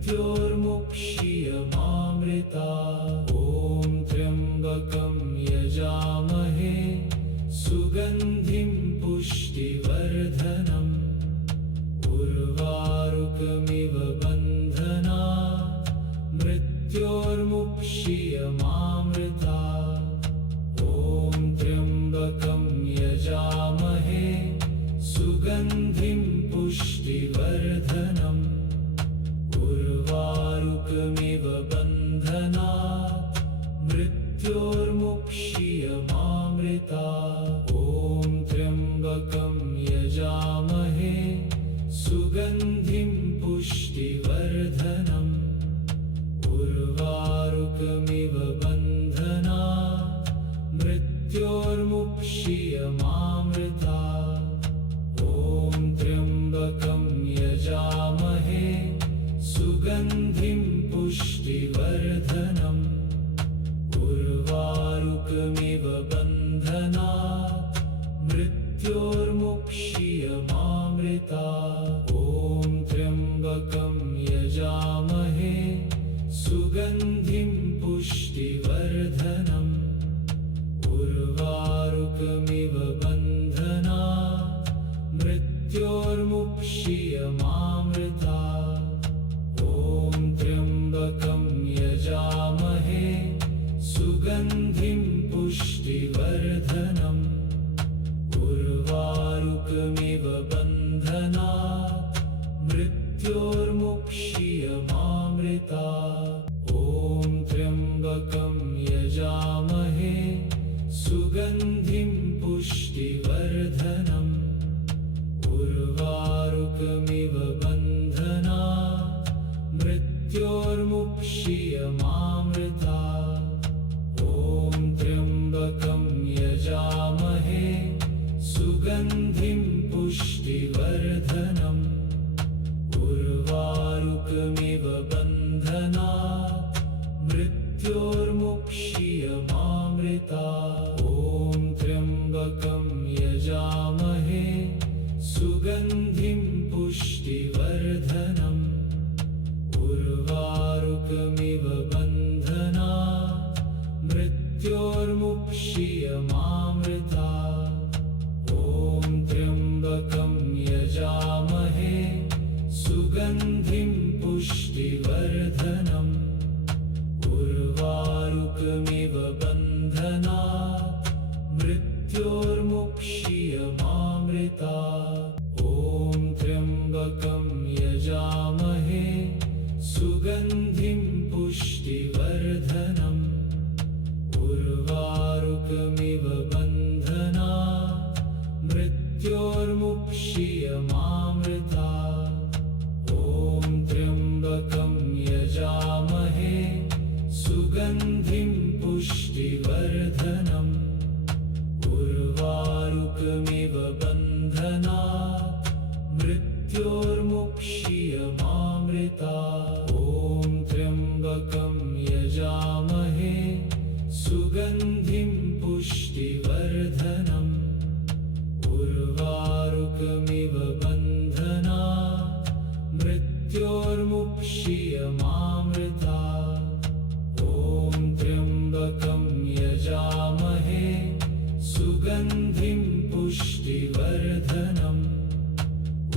मृत्योर्मुक्षीयमामृता। ॐ त्र्यम्बकं यजामहे सुगन्धिं पुष्टिवर्धनम्। उर्वारुकमिव बन्धनात् मृत्योर्मुक्षीयमामृता। ॐ त्र्यम्बकं यजामहे सुगन्धिं पुष्टिवर्धनम्। उर्वारुकमिव बन्धनात् मृत्योर्मुक्षीयमामृता। ॐ त्र्यम्बकं यजामहे सुगन्धिं पुष्टिवर्धनम्। उर्वारुकमिव बन्धनात् मृत्योर्मुक्षीयमामृता। ॐ त्र्यम्बकं यजामहे सुगन्धिं पुष्टिवर्धनम्। उर्वारुकमिव बन्धनात् मृत्योर्मुक्षीयमामृता। ॐ त्र्यम्बकं यजामहे सुगन्धिं पुष्टिवर्धनम्। उर्वारुकमिव बन्धनात् मृत्योर्मुक्षीयमामृता। ॐ त्र्यम्बकं यजामहे सुगन्धिं पुष्टिवर्धनम्। उर्वारुकमिव बन्धनात् मृत्योर्मुक्षीयमामृता। ॐ त्र्यम्बकं यजामहे सुगन्धिं पुष्टिवर्धनम्। उर्वारुकमिव बन्धनात् मृत्योर्मुक्षीयमामृता। ॐ त्र्यम्बकं यजामहे सुगन्धिं पुष्टिवर्धनम्। उर्वारुकमिव बन्धनात् मृत्योर्मुक्षीयमामृता। ॐ त्र्यम्बकं यजामहे सुगन्धिं पुष्टिवर्धनम्। उर्वारुकमिव बन्धनात् मृत्योर्मुक्षीयमामृता। ॐ त्र्यम्बकं यजामहे सुगन्धिं पुष्टिवर्धनम्। उर्वारुकमिव बन्धनात् मृत्योर्मुक्षीयमामृता। ॐ त्र्यम्बकं यजामहे सुगन्धिं पुष्टिवर्धनम्। उर्वारुकमिव बन्धनात् मृत्योर्मुक्षीयमामृता। ॐ त्र्यम्बकं यजामहे सुगन्धिं पुष्टिवर्धनम्। उर्वारुकमिव बन्धनात् मृत्योर्मुक्षीयमामृता। ॐ त्र्यम्बकं यजामहे सुगन्धिं पुष्टिवर्धनम्। उर्वारुकमिव बन्धनात् मृत्योर्मुक्षीयमामृता। ॐ त्र्यम्बकं यजामहे सुगन्धिं पुष्टिवर्धनम्।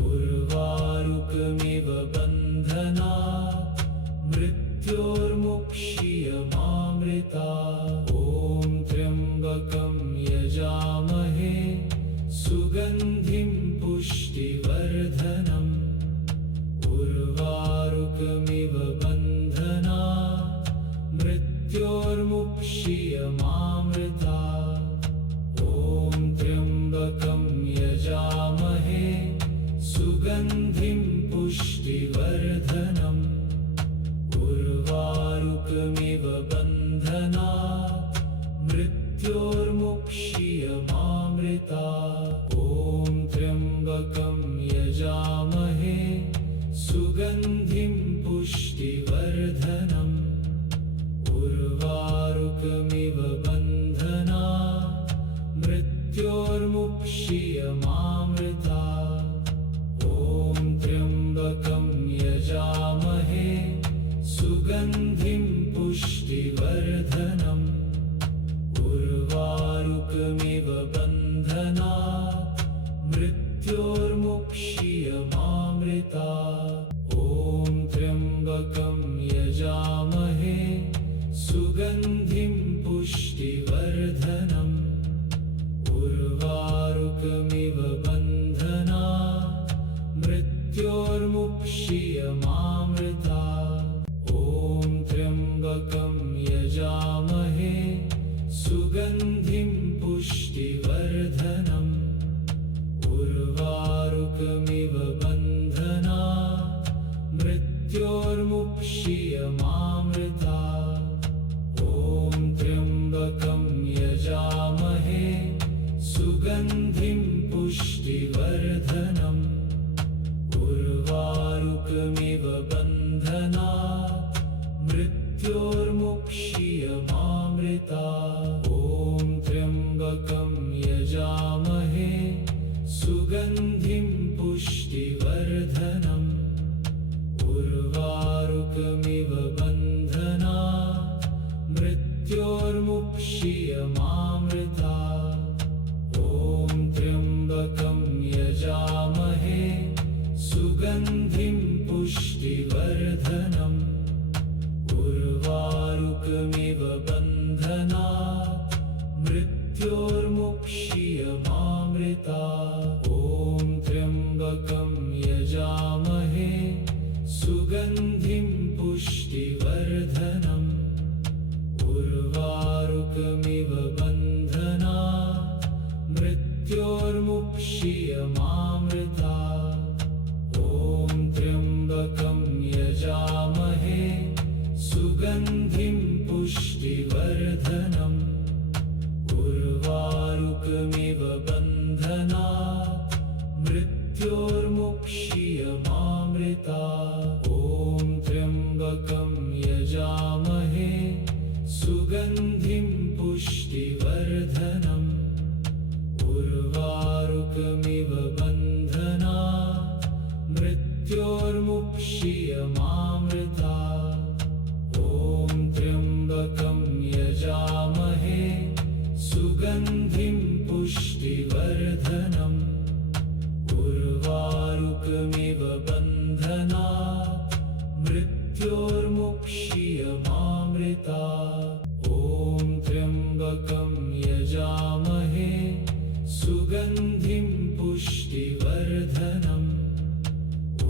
उर्वारुकमिव बन्धनात् मृत्योर्मुक्षीयमामृता। ॐ त्र्यम्बकं यजामहे सुगन्धिं पुष्टिवर्धनम्। उर्वारुकमिव बन्धनात् मृत्योर्मुक्षीयमामृता। ॐ त्र्यम्बकं यजामहे सुगन्धिं पुष्टिवर्धनम्। उर्वारुकमिव बन्धनात् मृत्योर्मुक्षीयमामृता। ॐ त्र्यम्बकं यजामहे सुगन्धिं पुष्टिवर्धनम्। उर्वारुकमिव बन्धनात् मृत्योर्मुक्षीयमामृता। ॐ त्र्यम्बकं यजामहे ॐ त्र्यम्बकं यजामहे सुगन्धिं पुष्टिवर्धनम् उर्वारुकमिव बन्धनात् मृत्योर्मुक्षीयमामृता ॐ त्र्यम्बकं यजामहे सुगन्धिं पुष्टिवर्धनम् उर्वारुकमिव बन्धनात् मृत्योर्मुक्षीयमामृता ॐ त्र्यम्बकं यजामहे सुगन्धिं पुष्टिवर्धनम् उर्वारुकमिव बन्धनात् मृत्योर्मुक्षीयमामृता ॐ त्र्यम्बकं यजामहे सुगन्धिं पुष्टिवर्धनम् उर्वारुकमिव बन्धनात् मृत्योर्मुक्षीयमामृता ॐ त्र्यम्बकं यजामहे सुगन्धिं पुष्टिवर्धनम् उर्वारुकमिव बन्धनात् मृत्योर्मुक्षीयमामृता ॐ त्र्यम्बकं यजामहे सुगन्धिं पुष्टिवर्धनम् उर्वारुकमिव बन्धनात् मृत्योर्मुक्षीयमामृता ॐ त्र्यम्बकं यजामहे सुगन्धिं पुष्टिवर्धनम् उर्वारुकमिव बन्धनात् मृत्योर्मुक्षीयमामृता ॐ त्र्यम्बकं यजामहे सुगन्धिं पुष्टिवर्धनम् उर्वारुकमिव बन्धनात् मृत्योर्मुक्षीयमामृता ॐ त्र्यम्बकं यजामहे सुगन्धिं पुष्टिवर्धनम्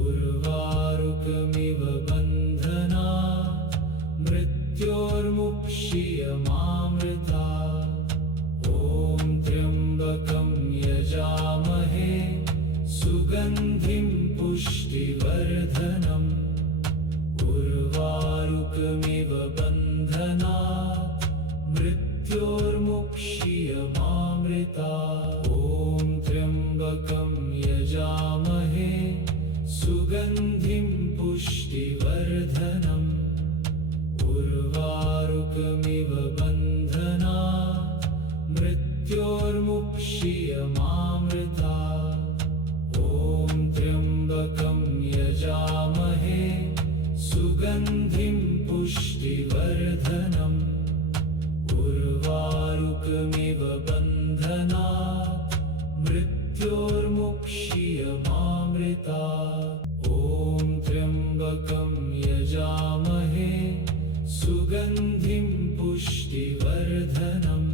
उर्वारुकमिव बन्धनात् मृत्योर्मुक्षीयमामृता ॐ त्र्यम्बकं यजामहे सुगन्धिं पुष्टिवर्धनम् उर्वारुकमिव बन्धनात् मृत्योर्मुक्षीयमामृता ॐ त्र्यम्बकं यजामहे सुगन्धिं पुष्टिवर्धनम् उर्वारुकमिव बन्धनात् मृत्योर्मुक्षीयमामृता ॐ त्र्यम्बकं यजामहे सुगन्धिं पुष्टिवर्धनम् उर्वारुकमिव बन्धनात् मृत्योर्मुक्षीयमामृता ॐ त्र्यम्बकं यजामहे सुगन्धिं पुष्टिवर्धनम्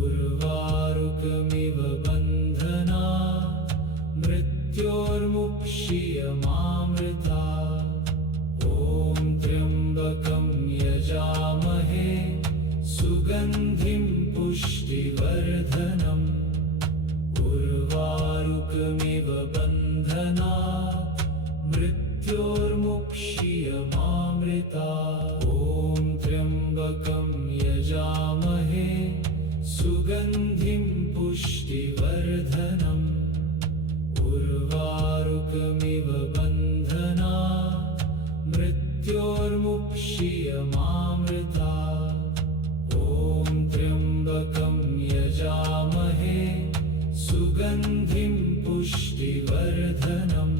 उर्वारुकमिव बन्धनात् मृत्योर्मुक्षीयमामृता ॐ त्र्यम्बकं यजामहे सुगन्धिं पुष्टिवर्धनम् उर्वारुकमिव बन्धनात् मृत्योर्मुक्षीयमामृता ॐ त्र्यम्बकं यजामहे सुगन्धिं पुष्टिवर्धनम् उर्वारुकमिव बन्धनात् मृत्योर्मुक्षीयमामृता ॐ त्र्यम्बकं यजामहे सुगन्धिं पुष्टिवर्धनम्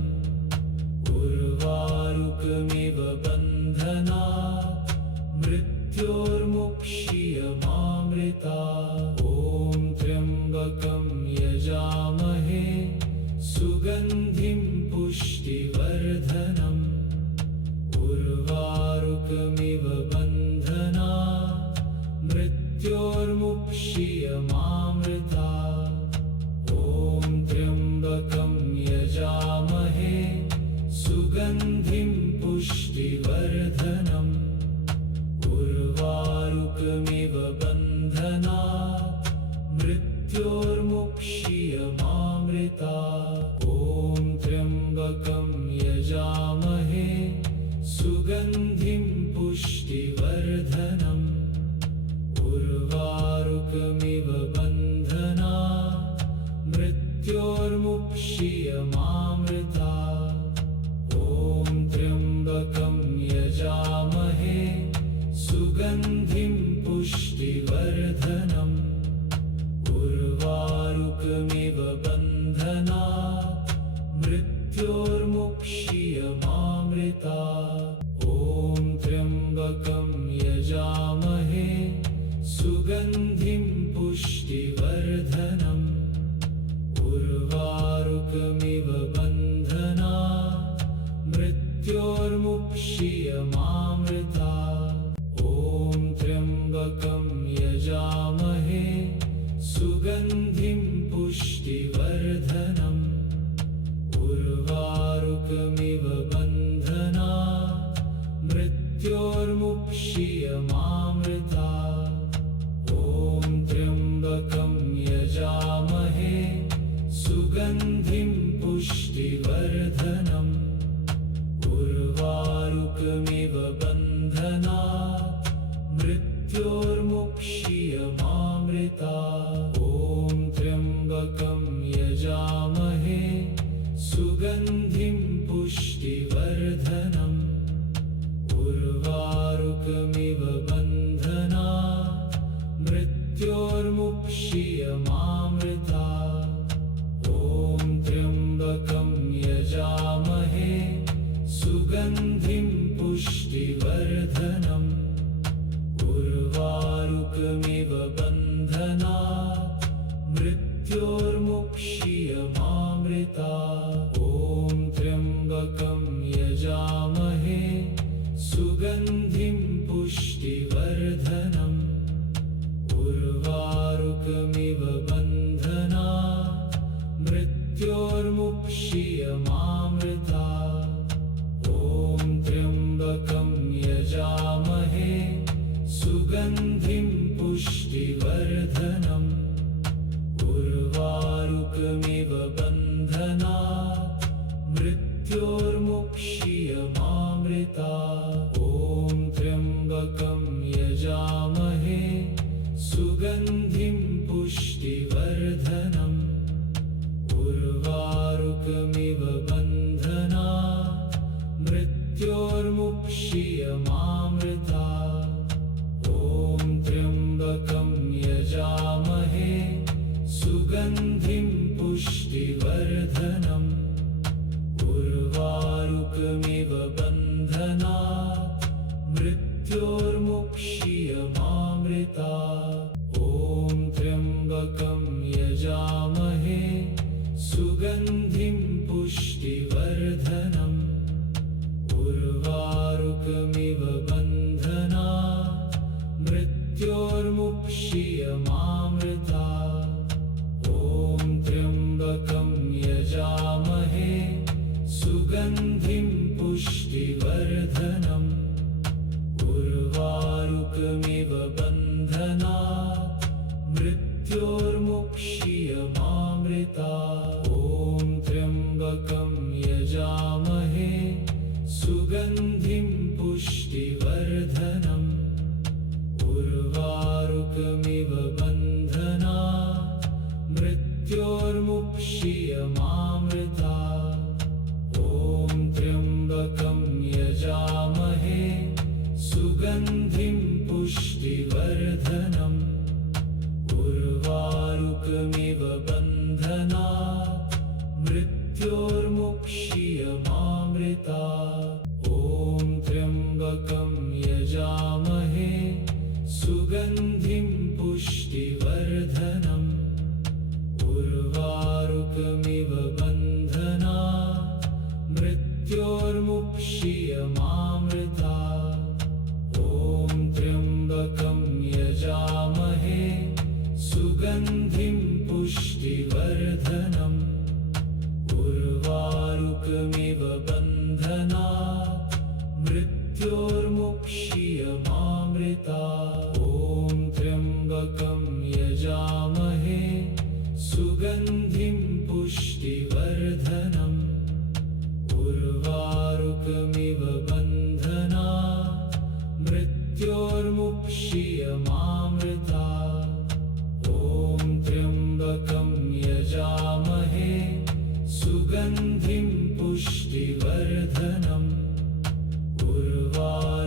उर्वारुकमिव बन्धनात् मृत्योर्मुक्षीयमामृता ॐ त्र्यम्बकं यजामहे सुगन्धिं पुष्टिवर्धनम् उर्वारुकमिव बन्धनात् मृत्योर्मुक्षीयमामृता ॐ त्र्यम्बकं यजामहे सुगन्धिं ॐ त्र्यम्बकं यजामहे सुगन्धिं पुष्टिवर्धनम् उर्वारुकमिव बन्धनात् मृत्योर्मुक्षीयमामृतात्। ॐ त्र्यम्बकं यजामहे सुगन्धिं पुष्टिवर्धनम् उर्वारुकमिव बन्धनात् मृत्योर्मुक्षीयमामृतात्। ॐ त्र्यम्बकं यजामहे सुगन्धिं पुष्टिवर्धनम् उर्वारुकमिव बन्धनात् मृत्योर्मुक्षीयमामृतात्। ॐ त्र्यम्बकं यजामहे सुगन्धिं पुष्टिवर्धनम् उर्वारुकमिव बन्धनात् मृत्योर्मुक्षीयमामृतात्। ॐ त्र्यम्बकं यजामहे सुगन्धिं पुष्टिवर्धनम् उर्वारुकमिव बन्धनात् मृत्योर्मुक्षीयमामृतात्। ॐ त्र्यम्बकं यजामहे सुगन्धिं पुष्टिवर्धनम् उर्वारुकमिव बन्धनात् मृत्योर्मुक्षीयमामृतात्। ॐ त्र्यम्बकं यजामहे सुगन्धिं पुष्टिवर्धनम् उर्वारुकमिव बन्धनात् मृत्योर्मुक्षीयमामृतात्। ॐ त्र्यम्बकं यजामहे सुगन्धिं पुष्टिवर्धनम् उर्वारुकमिव बन्धनात् मृत्योर्मुक्षीयमामृतात्। ॐ त्र्यम्बकं यजामहे सुगन्धिं पुष्टिवर्धनम् उर्वारुकमिव बन्धनात् मृत्योर्मुक्षीयमामृतात्। ॐ त्र्यम्बकं यजामहे सुगन्धिं पुष्टिवर्धनम् उर्वारुकमिव बन्धनात् मृत्योर्मुक्षीयमामृतात्। ॐ त्र्यम्बकं यजामहे सुगन्धिं पुष्टिवर्धनम् उर्वारुकमिव बन्धनात् मृत्योर्मुक्षीयमामृतात्। ॐ त्र्यम्बकं यजामहे सुगन्धिं पुष्टिवर्धनम् उर्वारुकमिव बन्धनात् मृत्योर्मुक्षीयमामृतात्। ॐ त्र्यम्बकं यजामहे सुगन्धिं पुष्टिवर्धनम् उर्वारुकमिव बन्धनात् मृत्योर्मुक्षीयमामृतात्। ॐ त्र्यम्बकं यजामहे सुगन्धिं पुष्टिवर्धनम् उर्वारुकमिव बन्धनात् मृत्योर्मुक्षीयमामृतात्। ॐ त्र्यम्बकं यजामहे सुगन्धिं पुष्टिवर्धनम् उर्वारुकमिव बन्धनात् मृत्योर्मुक्षीयमामृतात्। ॐ त्र्यम्बकं यजामहे सुगन्धिं पुष्टिवर्धनम् उर्वारुकमिव बन्धनात् मृत्योर्मुक्षीयमामृतात्। ॐ त्र्यम्बकं यजामहे सुगन्धिं पुष्टिवर्धनम् उर्वारुकमिव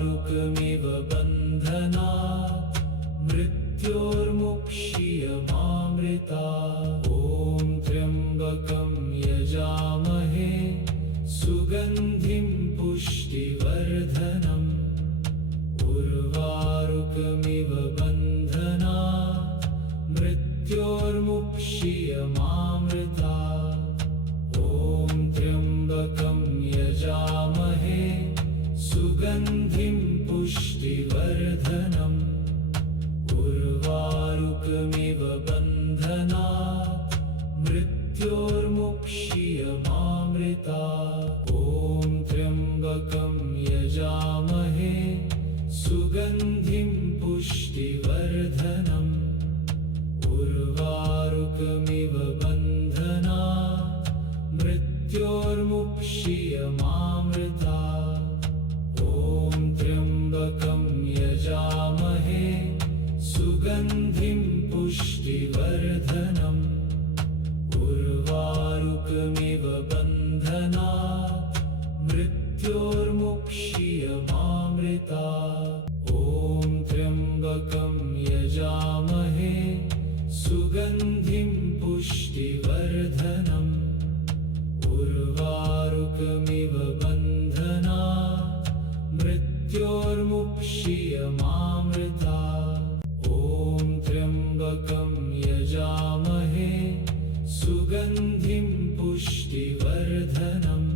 मृत्योर्मुक्षीयमामृता। ॐ त्र्यम्बकं यजामहे सुगन्धिं पुष्टिवर्धनम्। उर्वारुकमिव बन्धनात् मृत्योर्मुक्षीयमामृता। ॐ त्र्यम्बकं यजामहे सुगन्धिं पुष्टिवर्धनम्।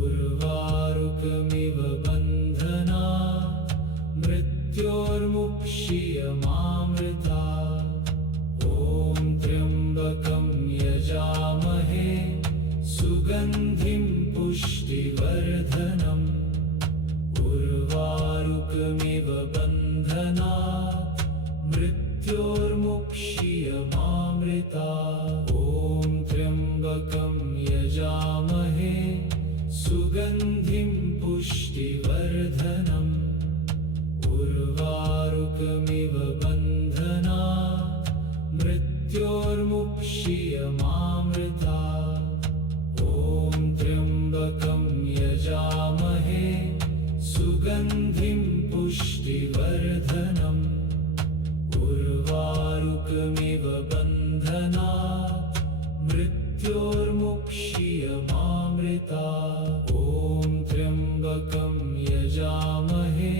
उर्वारुकमिव बन्धनात् मृत्योर्मुक्षीयमामृता। ॐ त्र्यम्बकं यजामहे सुगन्धिं पुष्टिवर्धनम्। उर्वारुकमिव बन्धनात् मृत्योर्मुक्षीयमामृता। ॐ त्र्यम्बकं यजामहे सुगन्धिं पुष्टिवर्धनम्। उर्वारुकमिव बन्धनात् मृत्योर्मुक्षीयमामृता। ॐ त्र्यम्बकं यजामहे सुगन्धिं पुष्टिवर्धनम्। उर्वारुकमिव बन्धनात् मृत्योर्मुक्षीयमामृता। ॐ त्र्यम्बकं यजामहे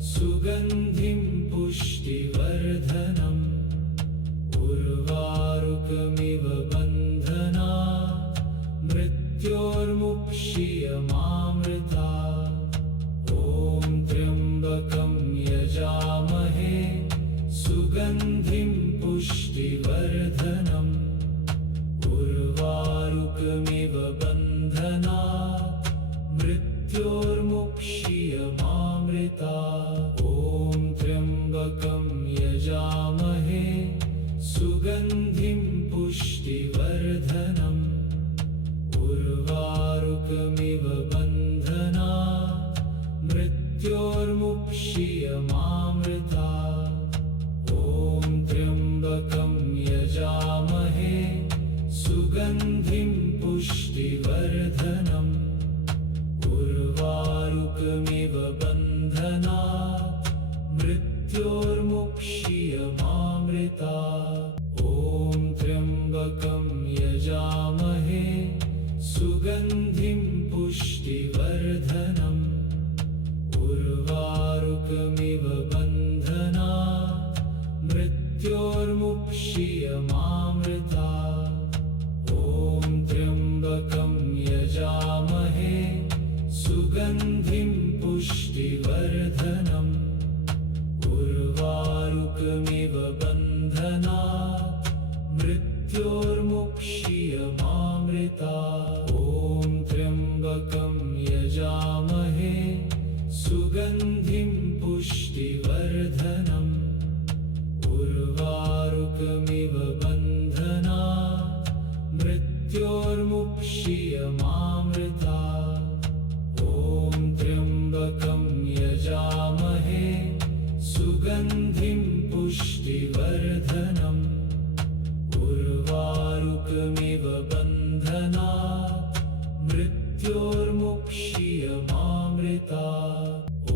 सुगन्धिं पुष्टिवर्धनम्। उर्वारुकमिव बन्धनात् मृत्योर्मुक्षीयमामृता। ॐ त्र्यम्बकं यजामहे सुगन्धिं पुष्टिवर्धनम्। उर्वारुकमिव बन्धनात् मृत्योर्मुक्षीयमामृता। ॐ त्र्यम्बकं यजामहे सुगन्धिं पुष्टिवर्धनम्। उर्वारुकमिव बन्धनात् मृत्योर्मुक्षीयमामृता। ॐ त्र्यम्बकं यजामहे सुगन्धिं पुष्टिवर्धनम्। उर्वारुकमिव बन्धनात् मृत्योर्मुक्षीयमामृता। ॐ त्र्यम्बकं यजामहे सुगन्धिं पुष्टिवर्धनम्। उर्वारुकमिव बन्धनात् मृत्योर्मुक्षीयमामृता। ॐ त्र्यम्बकं यजामहे सुगन्धिं पुष्टिवर्धनम्। उर्वारुकमिव बन्धनात् मृत्योर्मुक्षीयमामृता। ॐ त्र्यम्बकं यजामहे सुगन्धिं पुष्टिवर्धनम्। उर्वारुकमिव बन्धनात् मृत्योर्मुक्षीयमामृता। ॐ त्र्यम्बकं यजामहे सुगन्धिं पुष्टिवर्धनम्। उर्वारुकमिव बन्धनात् मृत्योर्मुक्षीयमामृता। ॐ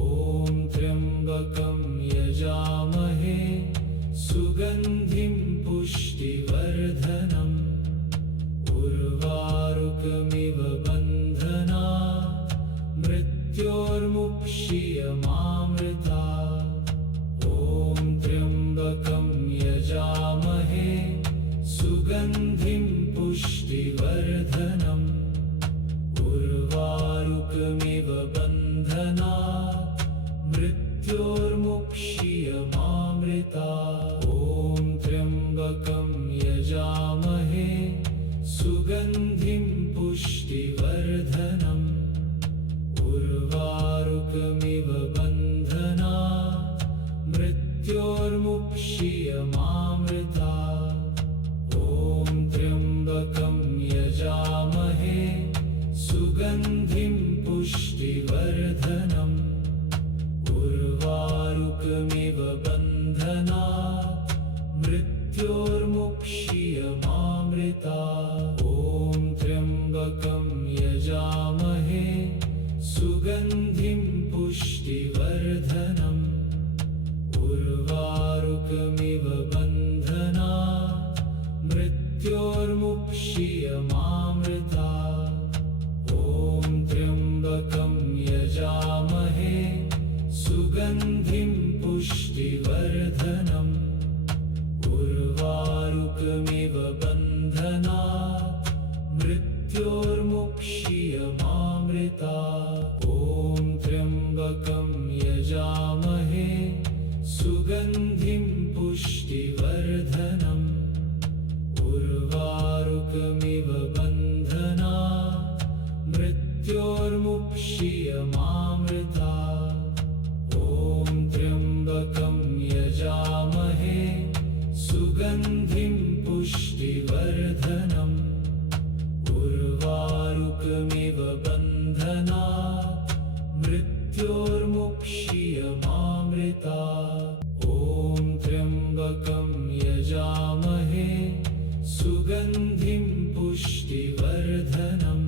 त्र्यम्बकं यजामहे सुगन्धिं पुष्टिवर्धनम्। उर्वारुकमिव बन्धनात् मृत्योर्मुक्षीयमामृता। ॐ त्र्यम्बकं यजामहे सुगन्धिं पुष्टिवर्धनम्। उर्वारुकमिव बन्धनात् मृत्योर्मुक्षीयमामृता। ॐ त्र्यम्बकं यजामहे सुगन्धिं पुष्टिवर्धनम्। उर्वारुकमिव बन्धनात् मृत्योर्मुक्षीयमामृता। ॐ त्र्यम्बकं यजामहे सुगन्धिं पुष्टिवर्धनम्। उर्वारुकमिव बन्धनात् मृत्योर्मुक्षीयमामृता। ॐ त्र्यम्बकं यजामहे सुगन्धिं सुगन्धिं पुष्टिवर्धनम् उर्वारुकमिव बन्धनात् मृत्योर्मुक्षीयमामृता ॐ त्र्यम्बकं यजामहे सुगन्धिं पुष्टिवर्धनम् उर्वारुकमिव बन्धनात् मृत्योर्मुक्षीयमामृता ॐ त्र्यम्बकं यजामहे सुगन्धिं पुष्टिवर्धनम् उर्वारुकमिव बन्धनात् मृत्योर्मुक्षीयमामृता ॐ त्र्यम्बकं यजामहे सुगन्धिं पुष्टिवर्धनम् उर्वारुकमिव बन्धनात् मृत्योर्मुक्षीयमामृता ॐ त्र्यम्बकं यजामहे सुगन्धिं पुष्टिवर्धनम्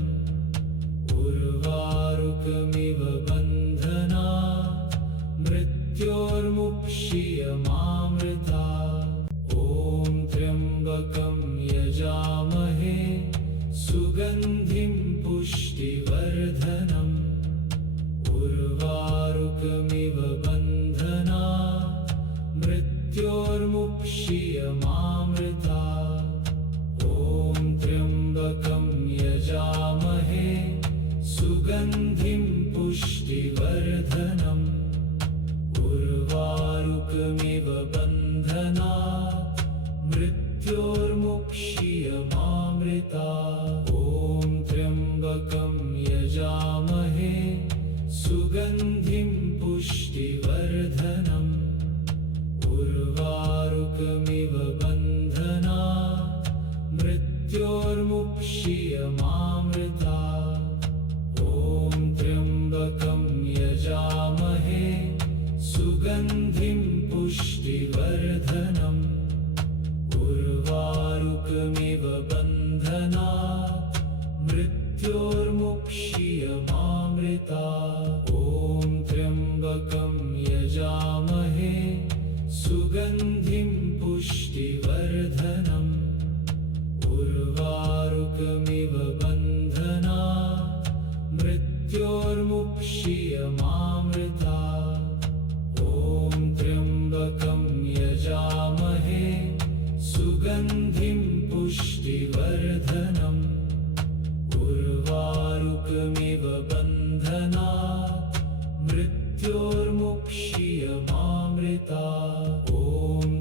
उर्वारुकमिव बन्धनात् मृत्योर्मुक्षीयमामृता ॐ त्र्यम्बकं यजामहे सुगन्धिं पुष्टिवर्धनम् उर्वारुकमिव बन्धनात् मृत्योर्मुक्षीयमामृता ॐ त्र्यम्बकं यजामहे सुगन्धिं पुष्टिवर्धनम् उर्वारुकमिव बन्धनात् मृत्योर्मुक्षीयमामृता ॐ त्र्यम्बकं यजामहे सुगन्धिं पुष्टिवर्धनम् उर्वारुकमिव बन्धनात् मृत्योर्मुक्षीयमामृता ॐ त्र्यम्बकं यजामहे सुगन्धिं पुष्टिवर्धनम् उर्वारुकमिव बन्धनात् मृत्योर्मुक्षीयमामृता ॐ त्र्यम्बकं यजामहे सुगन्धिं पुष्टिवर्धनम् उर्वारुकमिव बन्धनात् मृत्योर्मुक्षीयमामृता ॐ त्र्यम्बकं यजामहे सुगन्धिं पुष्टिवर्धनम् उर्वारुकमिव बन्धनात् मृत्योर्मुक्षीयमामृता ॐ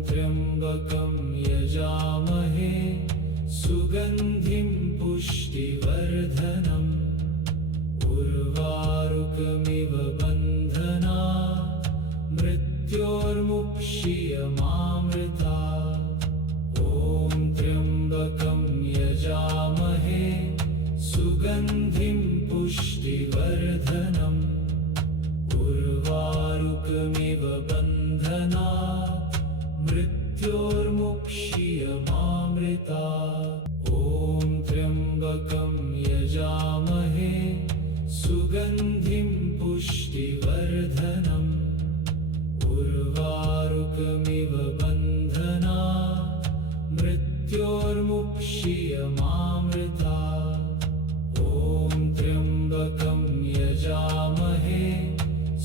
त्र्यम्बकं यजामहे सुगन्धिं पुष्टिवर्धनम् उर्वारुकमिव बन्धनात् मृत्योर्मुक्षीयमामृता ॐ त्र्यम्बकं यजामहे सुगन्धिं पुष्टिवर्धनम् उर्वारुकमिव बन्धनात् मृत्योर्मुक्षीयमामृता ॐ त्र्यम्बकं यजामहे सुगन्धिं पुष्टिवर्धनम् उर्वारुकमिव बन्धनात् मृत्योर्मुक्षीयमामृता ॐ त्र्यम्बकं यजामहे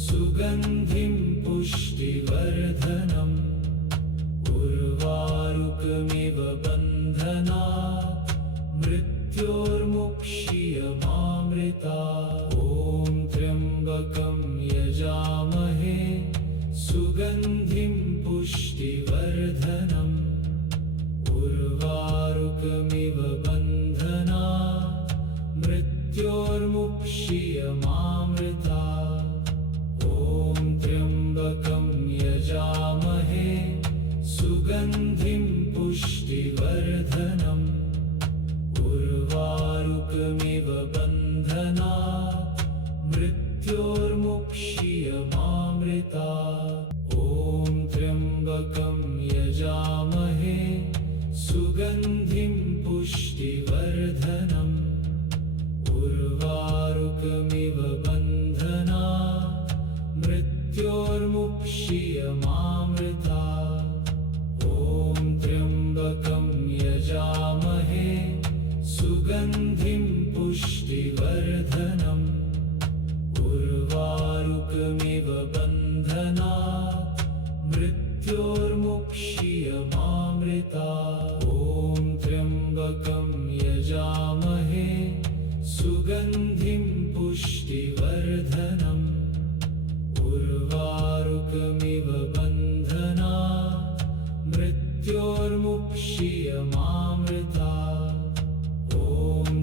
सुगन्धिं पुष्टिवर्धनम् उर्वारुकमिव बन्धनात् मृत्योर्मुक्षीयमामृता ॐ त्र्यम्बकं यजामहे सुगन्धिं पुष्टिवर्धनम् उर्वारुकमिव बन्धनात् मृत्योर्मुक्षीयमामृता ॐ त्र्यम्बकं यजामहे सुगन्धिं पुष्टिवर्धनम् उर्वारुकमिव बन्धनात् मृत्योर्मुक्षीयमामृता ॐ त्र्यम्बकं यजामहे सुगन्धिं पुष्टिवर्धनम् उर्वारुकमिव बन्धनात् मृत्योर्मुक्षीयमामृता ॐ त्र्यम्बकं यजामहे सुगन्धिं पुष्टिवर्धनम् उर्वारुकमिव बन्धनात् मृत्योर्मुक्षीयमामृता ॐ त्र्यम्बकं यजामहे सुगन्धिं पुष्टिवर्धनम् उर्वारुकमिव बन्धनात् मृत्योर्मुक्षीयमामृता ॐ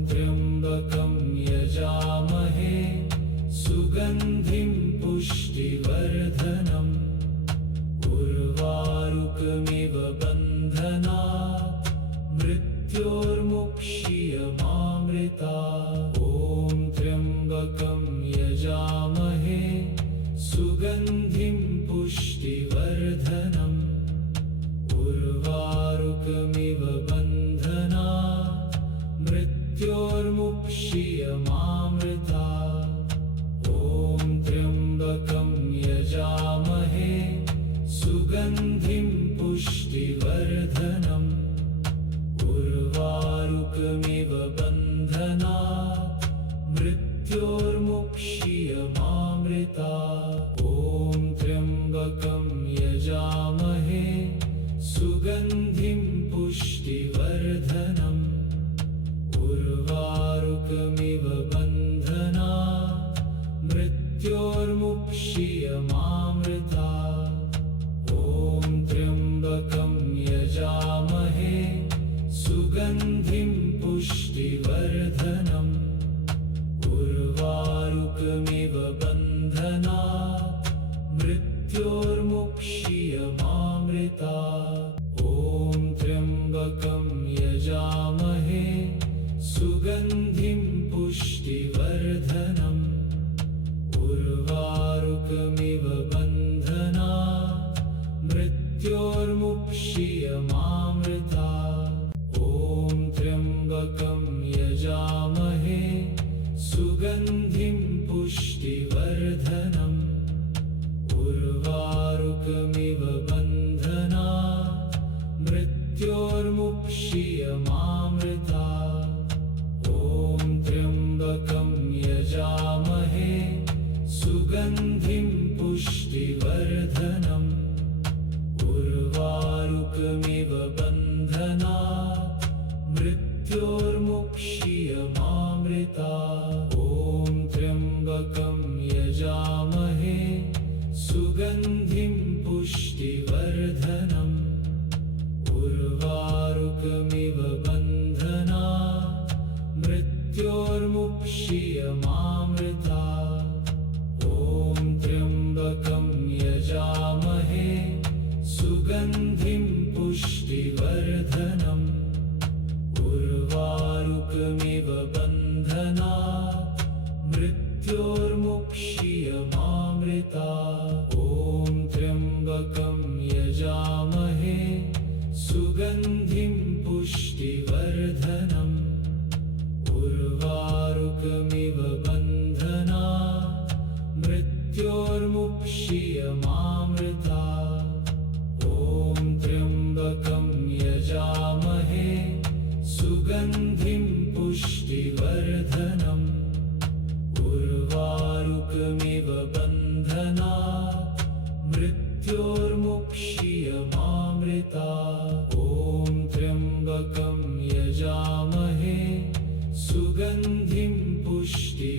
त्र्यम्बकं यजामहे सुगन्धिं पुष्टिवर्धनम् उर्वारुकमिव बन्धनात् मृत्योर्मुक्षीयमामृता ॐ त्र्यम्बकं यजामहे सुगन्धिं पुष्टिवर्धनम् उर्वारुकमिव बन्धनात् मृत्योर्मुक्षीयमामृता ॐ त्र्यम्बकं यजामहे सुगन्धिं पुष्टिवर्धनम् उर्वारुकमिव बन्धनात् मृत्योर्मुक्षीयमामृता ॐ त्र्यम्बकं यजामहे सुगन्धिं पुष्टिवर्धनम् उर्वारुकमिव बन्धनात् मृत्योर्मुक्षीयमामृता ॐ त्र्यम्बकं यजामहे सुगन्धिं पुष्टिवर्धनम् उर्वारुकमिव बन्धनात् मृत्योर्मुक्षीयमामृता ॐ त्र्यम्बकं यजामहे सुगन्धिं पुष्टिवर्धनम् उर्वारुकमिव बन्धनात् मृत्योर्मुक्षीयमामृता ॐ त्र्यम्बकं यजामहे सुगन्धिं पुष्टिवर्धनम् उर्वारुकमिव बन्धनात् मृत्योर्मुक्षीयमामृता ॐ त्र्यम्बकं यजामहे सुगन्धिं पुष्टिवर्धनम् उर्वारुकमिव बन्धनात् मृत्योर्मुक्षीयमामृता ॐ त्र्यम्बकं यजामहे सुगन्धिं पुष्टिवर्धनम् उर्वारुकमिव बन्धनात् मृत्योर्मुक्षीयमामृता ॐ त्र्यम्बकं यजामहे सुगन्धिं पुष्टिवर्धनम् उर्वारुकमिव बन्धनात् मृत्योर्मुक्षीयमामृता ॐ त्र्यम्बकं यजामहे सुगन्धिं पुष्टिवर्धनम् उर्वारुकमिव बन्धनात् मृत्योर्मुक्षीयमामृता ॐ त्र्यम्बकं यजामहे सुगन्धिं पुष्टिवर्धनम् उर्वारुकमिव बन्धनात् मृत्योर्मुक्षीयमामृता ॐ त्र्यम्बकं यजामहे सुगन्धिं पुष्टि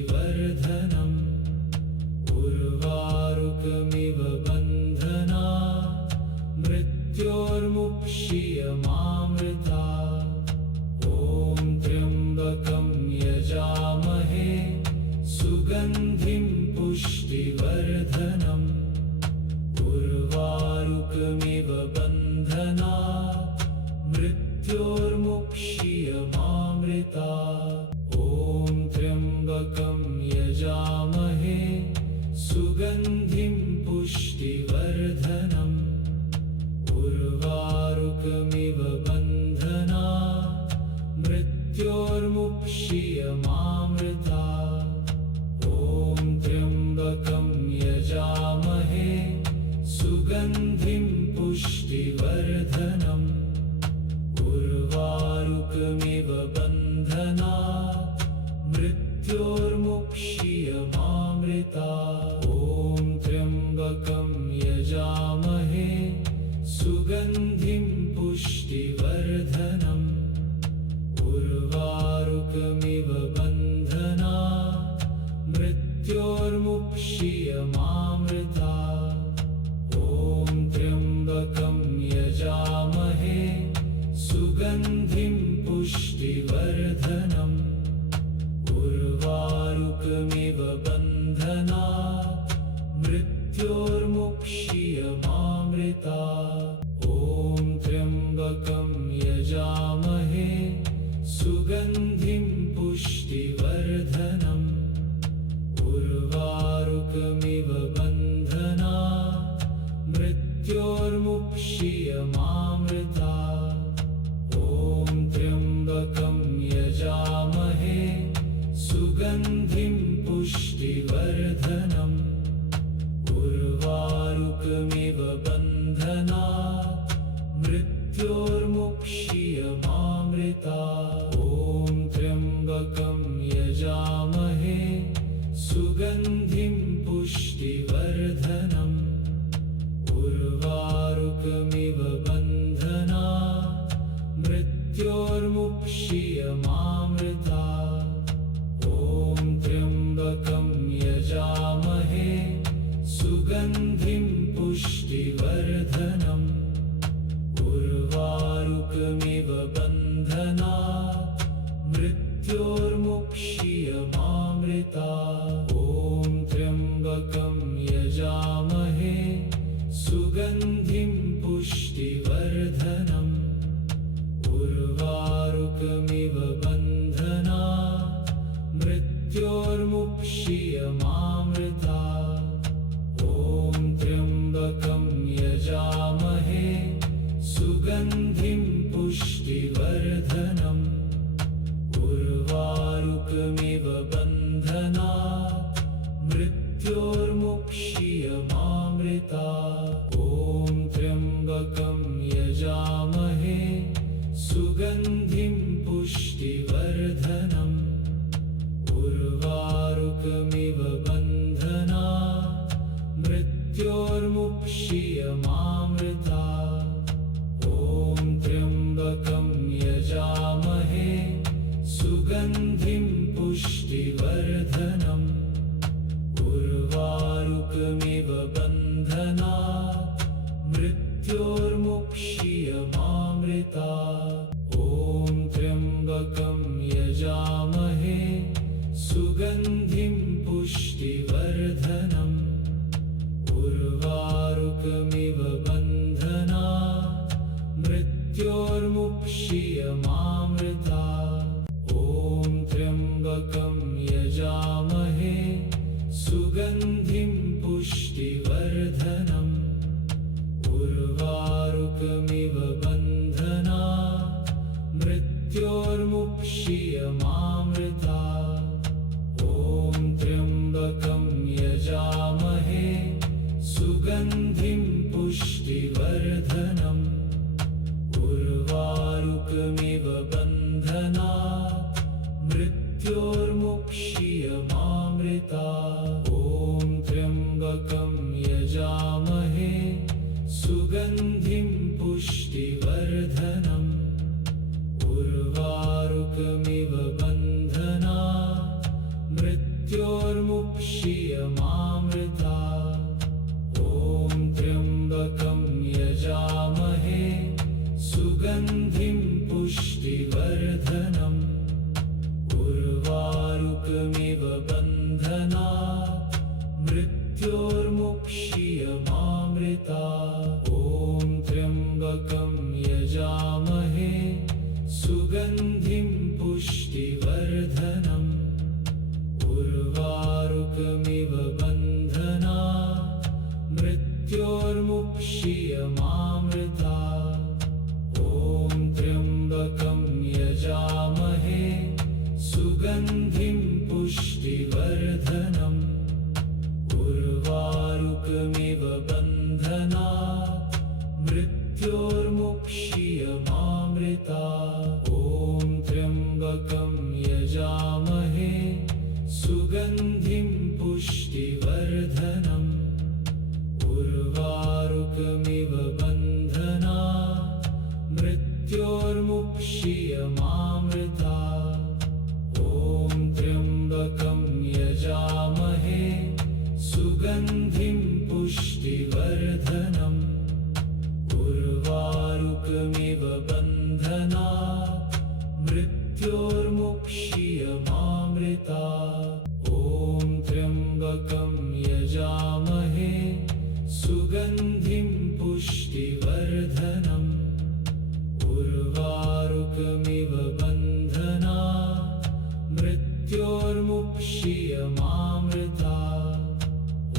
मृत्योर्मुक्षीयमामृता ॐ त्र्यम्बकं यजामहे सुगन्धिं पुष्टिवर्धनम् उर्वारुकमिव बन्धनात् मृत्योर्मुक्षीयमामृता ॐ त्र्यम्बकं यजामहे सुगन्धिं पुष्टिवर्धनम् उर्वारुकमिव बन्धनात् मृत्योर्मुक्षीयमामृता ॐ त्र्यम्बकं यजामहे सुगन्धिं पुष्टिवर्धनम् उर्वारुकमिव बन्धनात् मृत्योर्मुक्षीयमामृता ॐ त्र्यम्बकं यजामहे सुगन्धिं पुष्टिवर्धनम् उर्वारुकमिव बन्धनात् मृत्योर्मुक्षीयमामृता ॐ त्र्यम्बकं यजामहे सुगन्धिं पुष्टिवर्धनम् उर्वारुकमिव बन्धनात् मृत्योर्मुक्षीयमामृता ॐ त्र्यम्बकं यजामहे सुगन्धिं पुष्टिवर्धनम् उर्वारुकमिव बन्धनात् मृत्योर्मुक्षीयमामृता ॐ त्र्यम्बकं यजामहे सुगन्धिं पुष्टिवर्धनम् उर्वारुकमिव बन्धनात् मृत्योर्मुक्षीयमामृता ॐ त्र्यम्बकं यजामहे सुगन्धिं पुष्टिवर्धनम् उर्वारुकमिव बन्धनात् मृत्योर्मुक्षीयमामृता ॐ त्र्यम्बकं यजामहे सुगन्धिं पुष्टिवर्धनम् उर्वारुकमिव बन्धनात् मृत्योर्मुक्षीयमामृता ॐ त्र्यम्बकं यजामहे सुगन्धिं पुष्टिवर्धनम् उर्वारुकमिव बन्धनात् मृत्योर्मुक्षीयमामृता ॐ त्र्यम्बकं यजामहे सुगन्धिं पुष्टिवर्धनम् उर्वारुकमिव बन्धनात् मृत्योर्मुक्षीयमामृता ॐ त्र्यम्बकं यजामहे सुगन्धिं पुष्टिवर्धनम् उर्वारुकमिव बन्धनात् मृत्योर्मुक्षीयमामृता ॐ त्र्यम्बकं यजामहे सुगन्धिं पुष्टिवर्धनम् उर्वारुकमिव बन्धनात् मृत्योर्मुक्षीयमामृता ॐ त्र्यम्बकं यजामहे सुगन्धिं पुष्टिवर्धनम् उर्वारुकमिव बन्धनात् मृत्योर्मुक्षीयमामृता ॐ त्र्यम्बकं यजामहे सुगन्धिं पुष्टिवर्धनम् उर्वारुकमिव बन्धनात् मृत्योर्मुक्षीयमामृता ॐ त्र्यम्बकं यजामहे सुगन्धिं पुष्टिवर्धनम् उर्वारुकमिव बन्धनात् मृत्योर्मुक्षीयमामृता ॐ त्र्यम्बकं यजामहे सुगन्धिं पुष्टिवर्धनम् उर्वारुकमिव सुगन्धिं पुष्टिवर्धनम् उर्वारुकमिव बन्धनात् मृत्योर्मुक्ष्यमामृतात् ॐ त्र्यम्बकं यजामहे सुगन्धिं पुष्टिवर्धनम् उर्वारुकमिव बन्धनात् मृत्योर्मुक्ष्यमामृतात्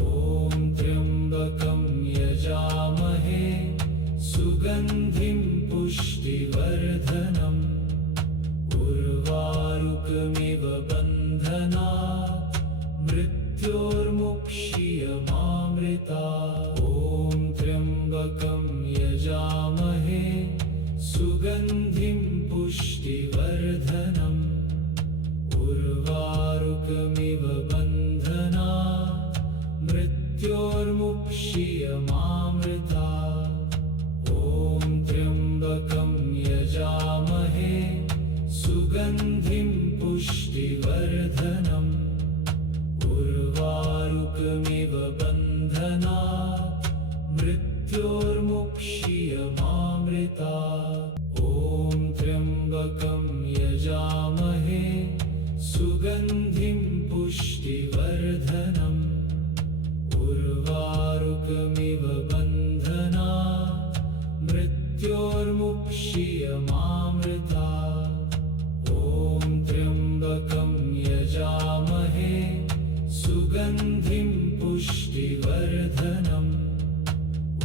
ॐ त्र्यम्बकं यजामहे सुगन्धिं पुष्टिवर्धनम् उर्वारुकमिव बन्धनात् मृत्योर्मुक्ष्यमामृतात् ॐ त्र्यम्बकं यजामहे सुगन्धिं पुष्टिवर्धनम् उर्वारुकमिव बन्धनात् मृत्योर्मुक्ष्यमामृतात् ॐ त्र्यम्बकं यजामहे सुगन्धिं पुष्टिवर्धनम् उर्वारुकमिव बन्धनात् मृत्योर्मुक्ष्यमामृतात् ॐ त्र्यम्बकं यजामहे सुगन्धिं पुष्टिवर्धनम् उर्वारुकमिव बन्धनात् मृत्योर्मुक्ष्यमामृतात् ॐ त्र्यम्बकं यजामहे सुगन्धिं पुष्टिवर्धनम्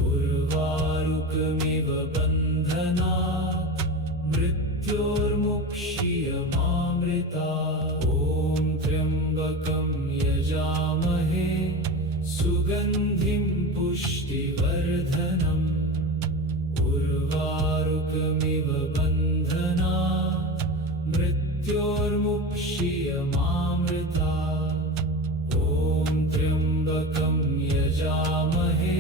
उर्वारुकमिव बन्धनात् मृत्योर्मुक्ष्यमामृतात् ॐ त्र्यम्बकं यजामहे सुगन्धिं पुष्टिवर्धनम् उर्वारुकमिव बन्धनात् मृत्योर्मुक्ष्यमामृतात् ॐ त्र्यम्बकं यजामहे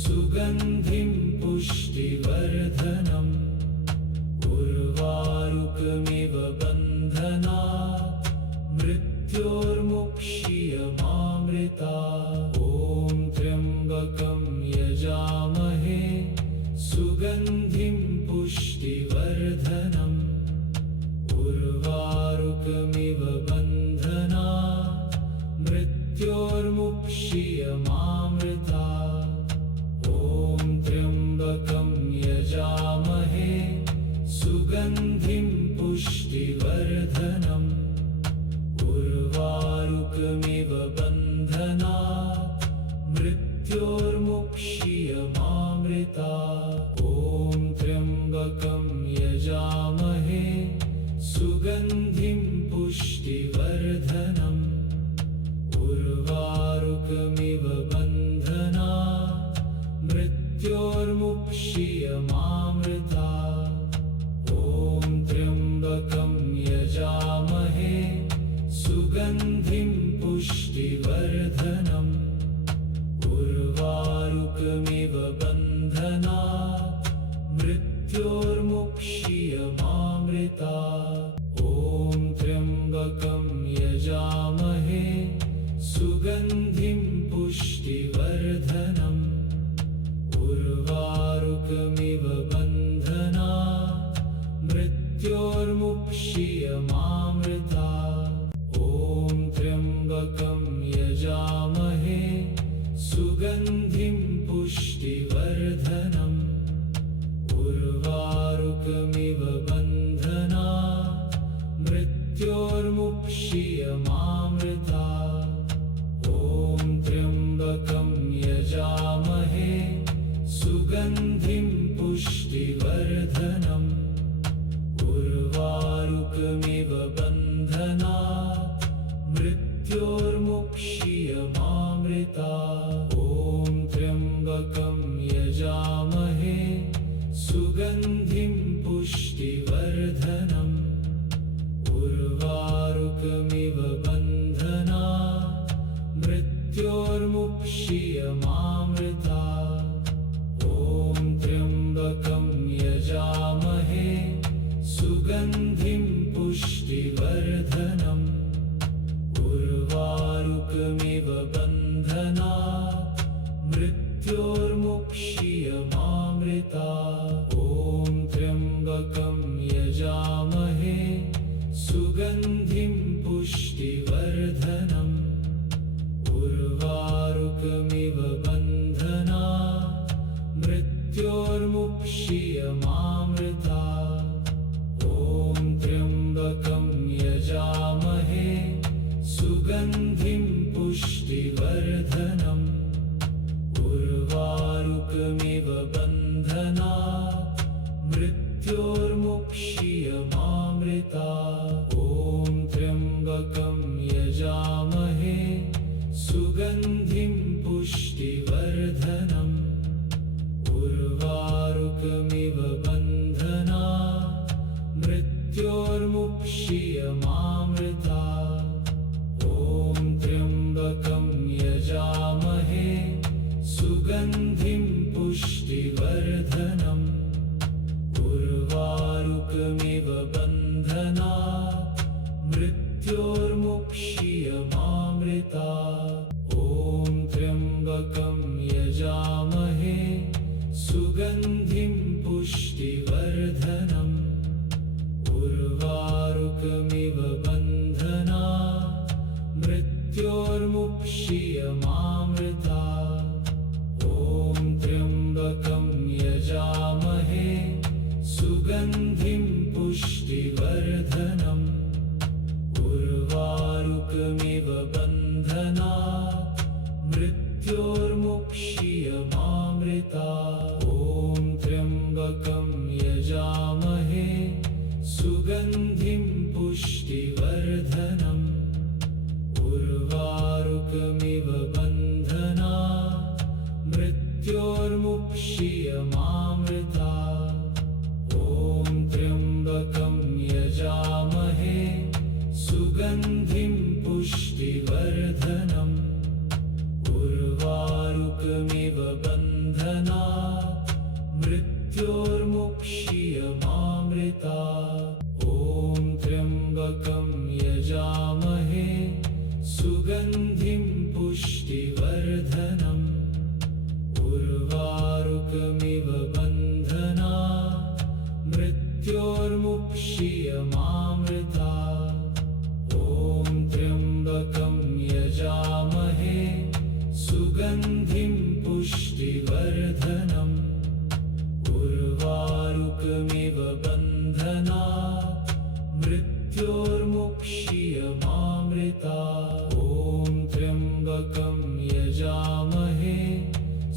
सुगन्धिं पुष्टिवर्धनम् उर्वारुकमिव बन्धनात् मृत्योर्मुक्ष्यमामृतात् ॐ त्र्यम्बकं यजामहे सुगन्धिं पुष्टिवर्धनम् उर्वारुकमिव बन्धनात् मृत्योर्मुक्ष्यमामृतात् ॐ त्र्यम्बकं यजामहे सुगन्धिं पुष्टिवर्धनम् उर्वारुकमिव बन्धनात् मृत्योर्मुक्ष्यमामृतात् ॐ त्र्यम्बकं यजामहे सुगन्धिं पुष्टिवर्धनम् उर्वारुकमिव बन्धनात् मृत्योर्मुक्ष्यमामृतात् ॐ त्र्यम्बकं यजामहे सुगन्धिं पुष्टिवर्धनम् उर्वारुकमिव बन्धनात् मृत्योर्मुक्ष्यमामृतात् ॐ त्र्यम्बकं यजामहे सुगन्धिं पुष्टिवर्धनम् उर्वारुकमिव बन्धनात् मृत्योर्मुक्ष्यमामृतात् ॐ त्र्यम्बकं यजामहे सुगन्धिं पुष्टिवर्धनम् उर्वारुकमिव बन्धनात् मृत्योर्मुक्ष्यमामृतात् ॐ त्र्यम्बकं यजामहे सुगन्धिं पुष्टिवर्धनम् उर्वारुकमिव बन्धनात् मृत्योर्मुक्ष्यमामृतात् ॐ त्र्यम्बकं यजामहे सुगन्धिं पुष्टिवर्धनम् उर्वारुकमिव बन्धनात् मृत्योर्मुक्ष्यमामृतात् ॐ त्र्यम्बकं यजामहे सुगन्धिं पुष्टिवर्धनम् उर्वारुकमिव बन्धनात् बन्धनात् मृत्योर्मुक्षीयमामृतात्। ॐ त्र्यम्बकं यजामहे सुगन्धिं पुष्टिवर्धनम् उर्वारुकमिव बन्धनात् मृत्योर्मुक्षीयमामृतात्। ॐ त्र्यम्बकं यजामहे सुगन्धिं पुष्टिवर्धनम् उर्वारुकमिव बन्धनात् मृत्योर्मुक्षीयमामृतात्। ॐ त्र्यम्बकं यजामहे सुगन्धिं पुष्टिवर्धनम् उर्वारुकमिव बन्धनात् मृत्योर्मुक्षीयमामृतात्। ॐ त्र्यम्बकं यजामहे सुगन्धिं पुष्टिवर्धनम् उर्वारुकमिव बन्धनात् मृत्योर्मुक्षीयमामृतात्। ॐ त्र्यम्बकं यजामहे सुगन्धिं पुष्टिवर्धनम् उर्वारुकमिव बन्धनात् मृत्योर्मुक्षीयमामृतात्। ॐ त्र्यम्बकं यजामहे सुगन्धिं पुष्टिवर्धनम् उर्वारुकमिव बन्धनात् मृत्योर्मुक्षीयमामृतात्। ॐ त्र्यम्बकं यजामहे सुगन्धिं पुष्टिवर्धनम् उर्वारुकमिव बन्धनात् मृत्योर्मुक्षीयमामृतात्। ॐ त्र्यम्बकं यजामहे सुगन्धिं पुष्टिवर्धनम् उर्वारुकमिव बन्धनात् मृत्योर्मुक्षीयमामृतात्। ॐ त्र्यम्बकं यजामहे सुगन्धिं पुष्टिवर्धनम् उर्वारुकमिव बन्धनात् मृत्योर्मुक्षीयमामृतात्। ॐ त्र्यम्बकं यजामहे सुगन्धिं पुष्टिवर्धनम् उर्वारुकमिव बन्धनात् मृत्योर्मुक्षीयमामृतात्। ॐ त्र्यम्बकं यजामहे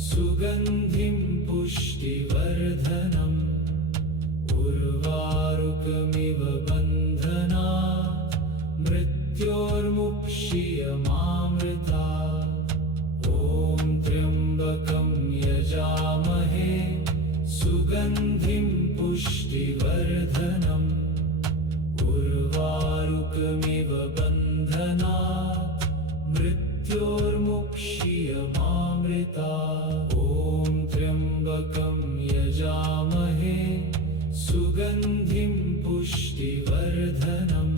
सुगन्धिं पुष्टिवर्धनम् उर्वारुकमिव बन्धनात् मृत्योर्मुक्षीयमामृतात्। ॐ त्र्यम्बकं यजामहे सुगन्धिं पुष्टिवर्धनम् उर्वारुकमिव बन्धनात् मृत्योर्मुक्षीयमामृतात्। ॐ त्र्यम्बकं यजामहे सुगन्धिं पुष्टिवर्धनम्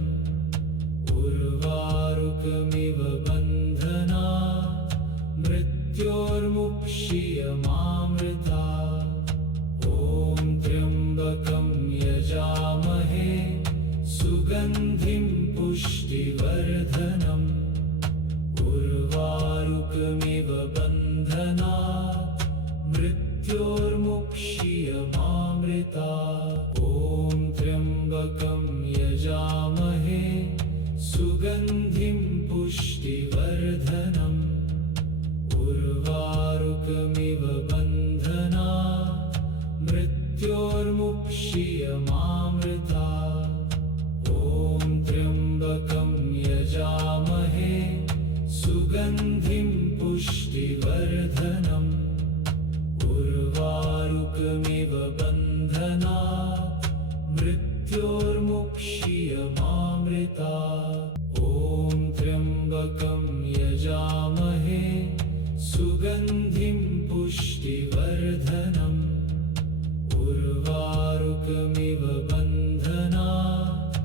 उर्वारुकमिव बन्धनात् मृत्योर्मुक्षीयमामृतात्। ॐ त्र्यम्बकं यजामहे सुगन्धिं पुष्टिवर्धनम् उर्वारुकमिव बन्धनात् मृत्योर्मुक्षीयमामृतात्। ॐ त्र्यम्बकं यजामहे सुगन्धिं पुष्टिवर्धनम् उर्वारुकमिव बन्धनात् मृत्योर्मुक्षीयमामृतात्। ॐ त्र्यम्बकं यजामहे सुगन्धिं पुष्टिवर्धनम् उर्वारुकमिव बन्धनात् मृत्योर्मुक्षीयमामृतात्। ॐ त्र्यम्बकं यजामहे सुगन्धिं पुष्टिवर्धनम् उर्वारुकमिव बन्धनात्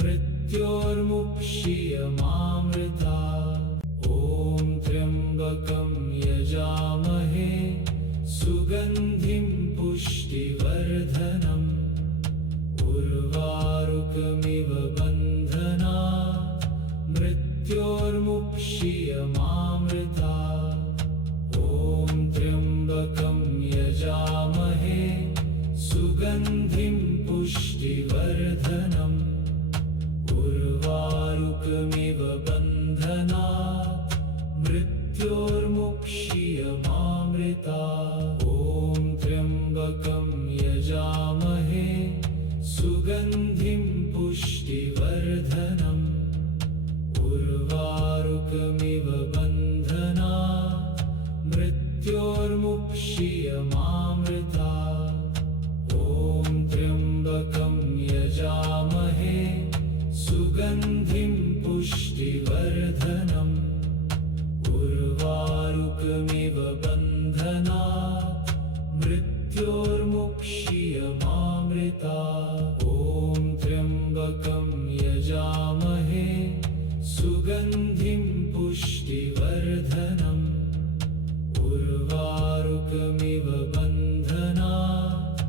मृत्योर्मुक्षीयमामृतात्। ॐ त्र्यम्बकं मृत्योर्मुक्षीयमामृता ॐ त्र्यम्बकं यजामहे सुगन्धिं पुष्टिवर्धनम् उर्वारुकमिव बन्धनात् मृत्योर्मुक्षीयमामृता ॐ त्र्यम्बकं यजामहे सुगन्धिं पुष्टिवर्धनम् उर्वारुकमिव बन्धनात्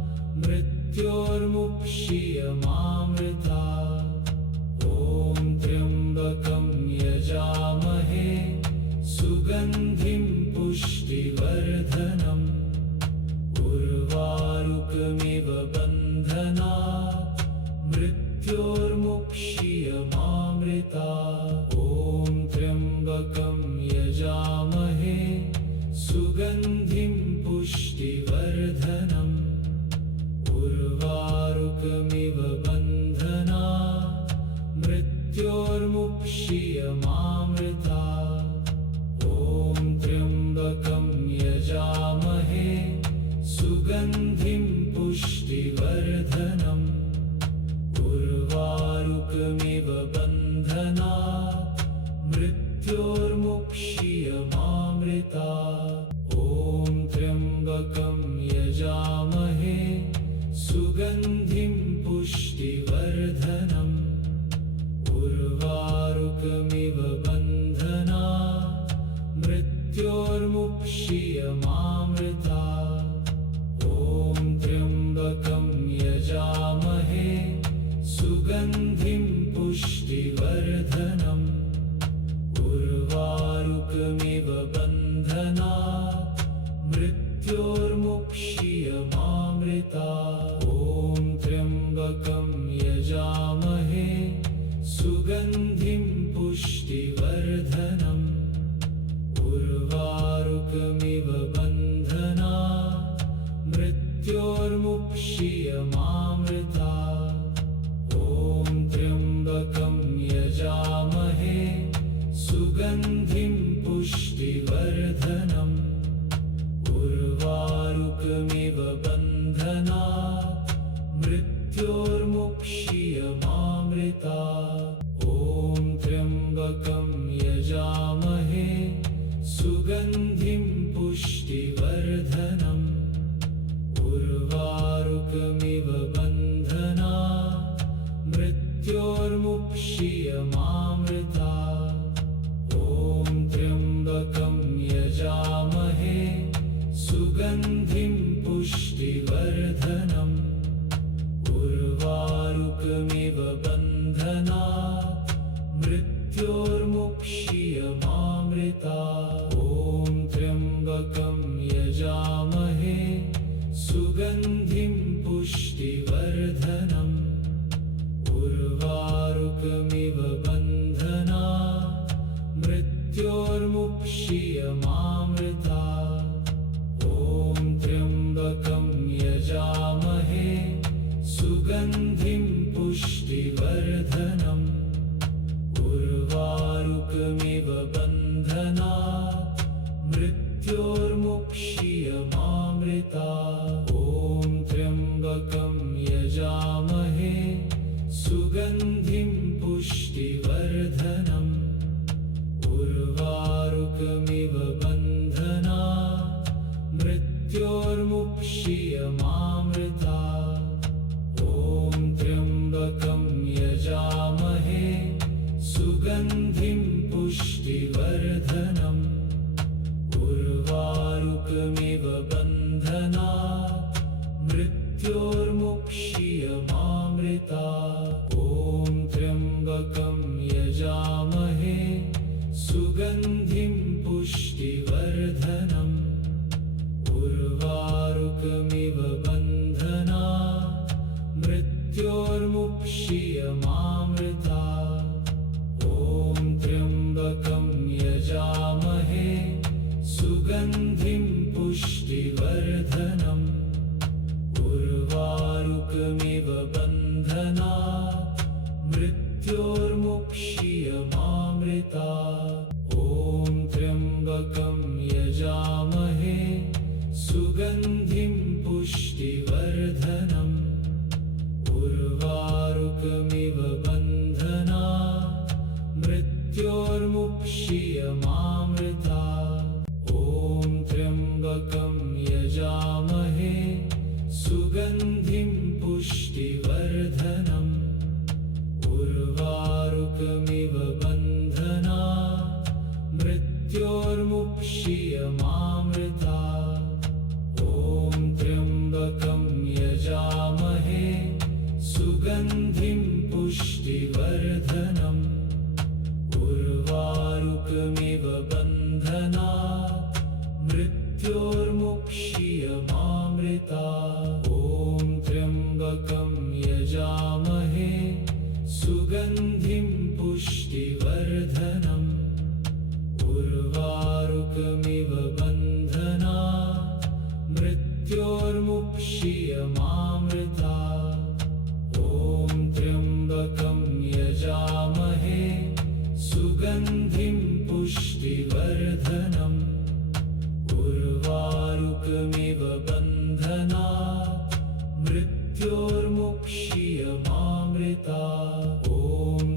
मृत्योर्मुक्षीयमामृता ॐ त्र्यम्बकं यजामहे सुगन्धिं पुष्टिवर्धनम् उर्वारुकमिव बन्धनात् मृत्योर्मुक्षीयमामृता ॐ त्र्यम्बकं यजामहे सुगन्धिं पुष्टिवर्धनम् उर्वारुकमिव बन्धनात् मृत्योर्मुक्षीयमामृता ॐ त्र्यम्बकं यजामहे सुगन्धिं पुष्टिवर्धनम् उर्वारुकमिव बन्धनात् मृत्योर्मुक्षीयमामृता ॐ त्र्यम्बकं यजामहे सुगन्धिं पुष्टिवर्धनम् उर्वारुकमिव बन्धनात् मृत्योर्मुक्षीयमामृता ॐ त्र्यम्बकं यजामहे सुगन्धिं पुष्टिवर्धनम् उर्वारुकमिव बन्धनात् मृत्योर्मुक्षीयमामृता ॐ त्र्यम्बकं यजामहे सुगन्धिं पुष्टिवर्धनम् उर्वारुकमिव बन्धनात् मृत्योर्मुक्षीयमामृता ॐ त्र्यम्बकं यजामहे सुगन्धिं पुष्टिवर्धनम् उर्वारुकमिव बन्धनात् मृत्योर्मुक्षीयमामृता ॐ त्र्यम्बकं यजामहे सुगन्धिं पुष्टिवर्धनम् उर्वारुकमिव बन्धनात् मृत्योर्मुक्षीयमामृता ॐ त्र्यम्बकं यजामहे सुगन्धिं पुष्टिवर्धनम् उर्वारुकमिव बन्धनात् मृत्योर्मुक्षीयमामृता ॐ त्र्यम्बकं यजामहे सुगन्धिं पुष्टिवर्धनम् उर्वारुकमिव बन्धनात् मृत्योर्मुक्षीयमामृता ॐ त्र्यम्बकं यजामहे सुगन्धिं पुष्टिवर्धनम् उर्वारुकमिव बन्धनात् मृत्योर्मुक्षीयमामृता ॐ त्र्यम्बकं यजामहे सुगन्धिं पुष्टिवर्धनम् उर्वारुकमिव बन्धनात् मृत्योर्मुक्षीयमामृता ॐ त्र्यम्बकं यजामहे सुगन्धिं पुष्टिवर्धनम् उर्वारुकमिव बन्धनात् मृत्योर्मुक्षीयमामृता ॐ त्र्यम्बकं यजामहे सुगन्धिं पुष्टिवर्धनम् उर्वारुकमिव बन्धनात् मृत्योर्मुक्षीयमामृता ॐ त्र्यम्बकं यजामहे सुगन्धिं पुष्टिवर्धनम् उर्वारुकमिव बन्धनात् मृत्योर्मुक्षीयमामृता ॐ त्र्यम्बकं यजामहे मृत्योर्मुक्षीयमामृता। ॐ त्र्यम्बकं यजामहे सुगन्धिं पुष्टिवर्धनम्। उर्वारुकमिव बन्धनात् मृत्योर्मुक्षीयमामृता। ॐ त्र्यम्बकं यजामहे सुगन्धिं पुष्टिवर्धनम्। उर्वारुकमिव बन्धनात् मृत्योर्मुक्षीयमामृता। ॐ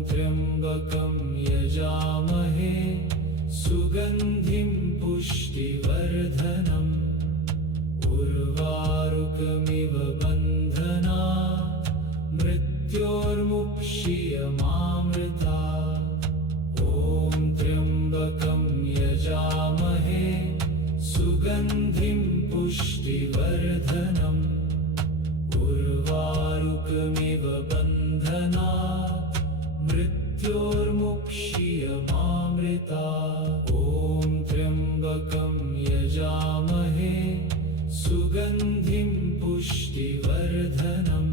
त्र्यम्बकं यजामहे सुगन्धिं पुष्टिवर्धनम्। उर्वारुकमिव बन्धनात् मृत्योर्मुक्षीयमामृता। ॐ त्र्यम्बकं यजामहे सुगन्धिं पुष्टिवर्धनम्। उर्वारुकमिव बन्धनात् मृत्योर्मुक्षीयमामृता। ॐ त्र्यम्बकं यजामहे सुगन्धिं पुष्टिवर्धनम्।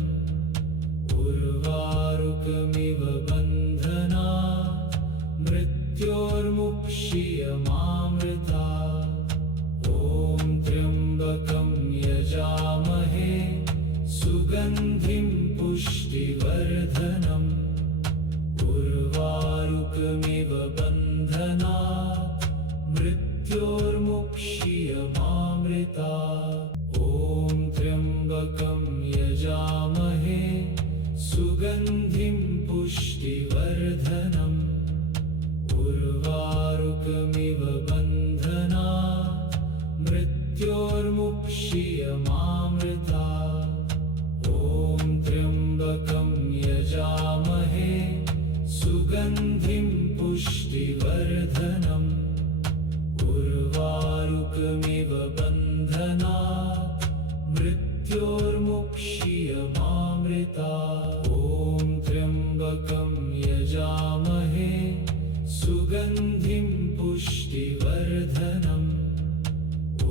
उर्वारुकमिव बन्धनात् मृत्योर्मुक्षीयमामृता। ॐ त्र्यम्बकं यजामहे सुगन्धिं पुष्टिवर्धनम्। उर्वारुकमिव बन्धनात् मृत्योर्मुक्षीयमामृता। ॐ त्र्यम्बकं यजामहे सुगन्धिं पुष्टिवर्धनम्। उर्वारुकमिव बन्धनात् मृत्योर्मुक्षीयमामृता। ॐ त्र्यम्बकं यजामहे सुगन्धिं पुष्टिवर्धनम्। उर्वारुकमिव बन्धनात् मृत्योर्मुक्षीयमामृता। ॐ त्र्यम्बकं यजामहे सुगन्धिं पुष्टिवर्धनम्।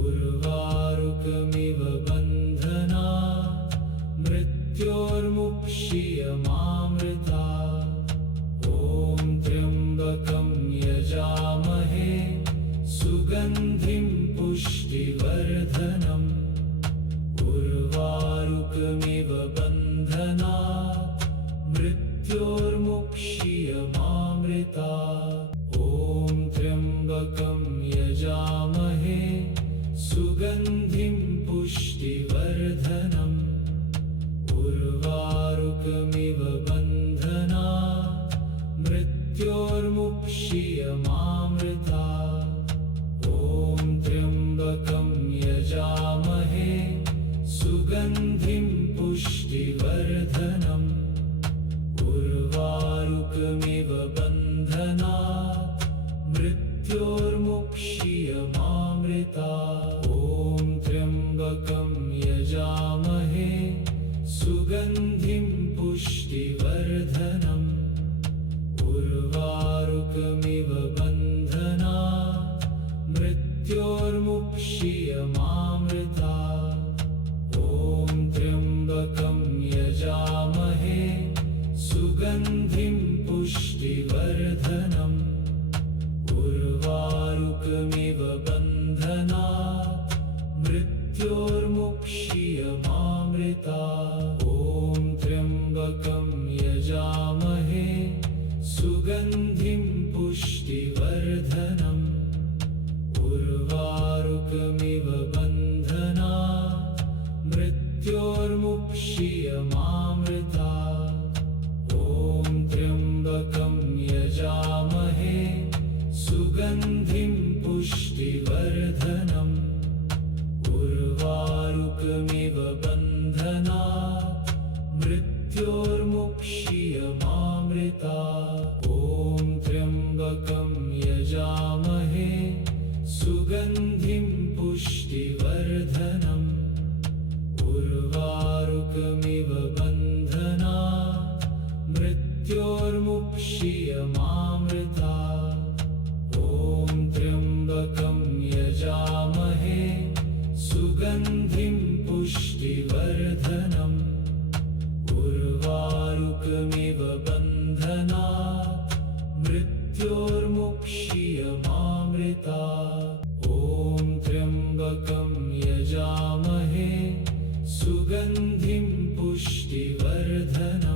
उर्वारुकमिव बन्धनात् मृत्योर्मुक्षीयमामृता। ॐ त्र्यम्बकं यजामहे सुगन्धिं पुष्टिवर्धनम्। उर्वारुकमिव बन्धनात् मृत्योर्मुक्षीयमामृता। ॐ त्र्यम्बकं यजामहे सुगन्धिं पुष्टिवर्धनम्। उर्वारुकमिव बन्धनात् मृत्योर्मुक्षीयमामृता। ॐ त्र्यम्बकं यजामहे सुगन्धिं पुष्टिवर्धनम्। उर्वारुकमिव बन्धनात् मृत्योर्मुक्षीयमामृता। ॐ त्र्यम्बकं यजामहे सुगन्धिं पुष्टिवर्धनम्। उर्वारुकमिव बन्धनात् मृत्योर्मुक्षीयमामृता। ॐ त्र्यम्बकं यजामहे सुगन्धिं पुष्टिवर्धनम्। उर्वारुकमिव बन्धनात् मृत्योर्मुक्षीयमामृता। ॐ त्र्यम्बकं यजामहे सुगन्धिं पुष्टिवर्धनम्। उर्वारुकमिव बन्धनात् मृत्योर्मुक्षीयमामृता। ॐ त्र्यम्बकं यजामहे सुगन्धिं पुष्टिवर्धनम्। उर्वारुकमिव बन्धनात् त्र्यम्बकं यजामहे सुगन्धिं पुष्टिवर्धनम्